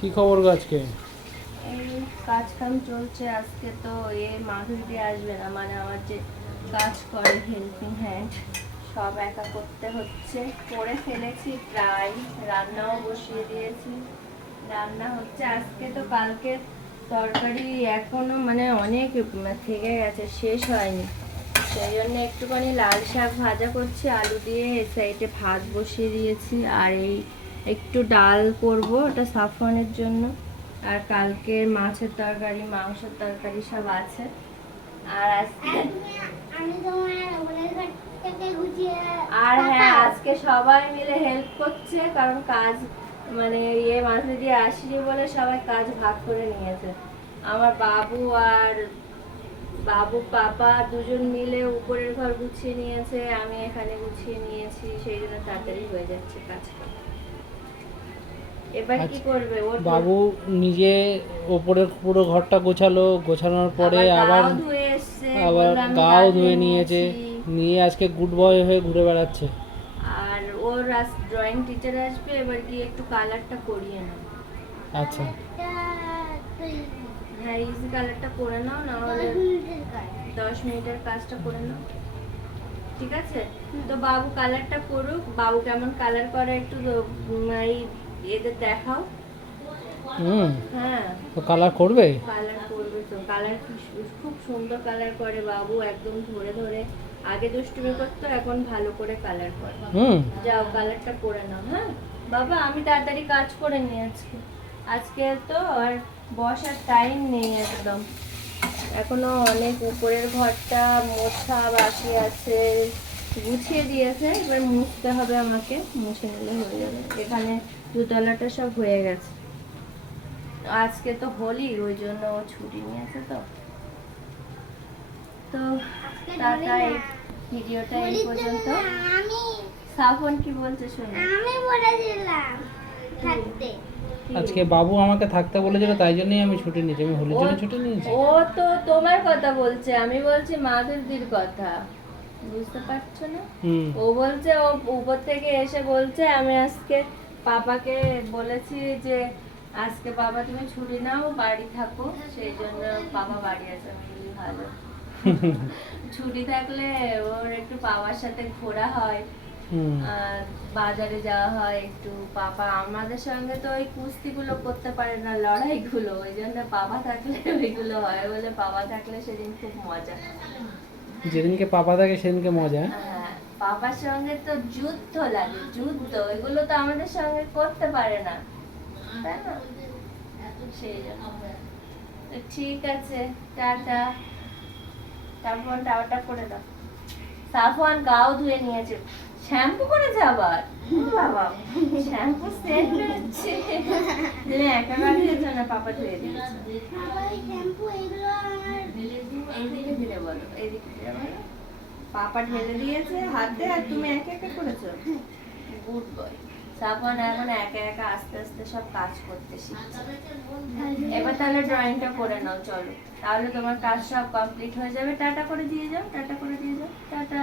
কি খবর গো আজকে এই কাজ কাম চলছে আজকে তো এ মাধুরীতে আসবে না মানে আমার যে কাজ করে হেল্পিং হ্যান্ড সব একা করতে হচ্ছে। করে ফেলেছি প্রায়, রান্নাও বসিয়ে দিয়েছি। রান্না হচ্ছে আজকে তো কালকে তরকারি এখনও মানে অনেক থেকে গেছে, শেষ হয়নি। সেই জন্য একটুখানি লাল শাক ভাজা করছি, আলু দিয়ে সাইডে ভাত বসিয়ে দিয়েছি, আর এই একটু ডাল করব ওটা সাফরানের জন্য। আর কালকে মাছের তরকারি মাংসের তরকারি সব আছে। আর আজকে আর হ্যাঁ আজকে সবাই মিলে হেল্প করছে কারণ কাজ মানে ইয়ে মাঝে দিয়ে আসিনি বলে সবাই কাজ ভাগ করে নিয়েছে। আমার বাবু আর বাবু পাপা দুজন মিলে উপরের ঘর গুছিয়ে নিয়েছে আমি এখানে গুছিয়ে নিয়েছি সেই জন্য তাড়াতাড়ি হয়ে যাচ্ছে কাজটা এবার কি আচ্ছা, করবে? বাবু নিজে ওপরের পুরো ঘরটা গোছালো গোছানোর পরে আবার আবার গাও ধুয়ে নিয়েছে। নিয়ে আজকে গুড বয় হয়ে ঘুরে বেড়াচ্ছে। আর ওর ড্রয়িং টিচার আসবে এবার গিয়ে একটু কালারটা করিয়ে নাও। আচ্ছা। হ্যাঁ ইজি কালারটা করে নাও না হলে দশ মিনিটের কাজটা করে নাও। ঠিক আছে? তো বাবু কালারটা করুক। বাবু কেমন কালার করে একটু এই এদের দেখাও। হুম। হ্যাঁ। তো কালার করবে? কালার করবে তো। কালার খুব সুন্দর কালার করে বাবু একদম ধরে ধরে। আগে দুষ্টুমি করতো এখন ভালো করে কালার করে। হুম। যাও কালারটা করে নাও হ্যাঁ। বাবা আমি তাড়াতাড়ি কাজ করে নিই আজকে। আজকে তো আর বসার টাইম নেই একদম। এখনও অনেক উপরের ঘরটা মোছা বাকি আছে। গুছিয়ে দিয়েছে এবার মুছতে হবে আমাকে মুছে নিলে হয়ে যাবে। এখানে দুতলাটা সব হয়ে গেছে। আজকে তো হোলি ওই জন্য ও ছুটি নিয়েছে তো। তো টাটা এই ভিডিওটা এই পর্যন্ত। সাফন কি বলছে শোনো। আমি বলেছিলাম থাকতে। আজকে বাবু আমাকে থাকতে বলেছিল তাই জন্যই আমি ছুটি নিয়েছি। আমি হোলির জন্য ছুটি নিয়েছি। ও তো তোমার কথা বলছে আমি বলছি মাধুরীর কথা। বুঝতে পারছ না? ও বলছে ও উপর থেকে এসে বলছে আমি আজকে পাপাকে বলেছি যে আজকে বাবা তুমি ছুটি নাও বাড়ি থাকো সেই জন্য বাবা বাড়ি আছে ভালো। ছুটি থাকলে ওর একটু বাবার সাথে ঘোরা হয় আর বাজারে যাওয়া হয় একটু পাপা আমাদের সঙ্গে তো ওই কুস্তিগুলো করতে পারে না লড়াইগুলো ওই জন্য বাবা থাকলে ওইগুলো হয় বলে বাবা থাকলে সেদিন খুব মজা। যেদিনকে পাপা থাকে সেদিনকে মজা। হ্যাঁ বাবার সঙ্গে তো যুদ্ধ লাগে যুদ্ধ এগুলো তো আমাদের সঙ্গে করতে পারে না। তাই না? সেই জন্য। ঠিক আছে টাটা। তারপর টাওয়ারটা করে দাও। সাফওয়ান গাও ধুয়ে নিয়েছে। শ্যাম্পু করেছে আবার? বাবা। শ্যাম্পু সেট হচ্ছে একা দিয়েছে না পাপা ধুয়ে দিয়েছে। বলো পাপা ঢেলে দিয়েছে হাতে আর তুমি একা একা করেছ? গুড বয় সাবন এখন একা একা আস্তে আস্তে সব কাজ করতে শিখছে। এবার তাহলে ড্রয়িংটা করে নাও চলো। তাহলে তোমার কাজ সব কমপ্লিট হয়ে যাবে। টাটা করে দিয়ে যাও টাটা করে দিয়ে যাও। টাটা।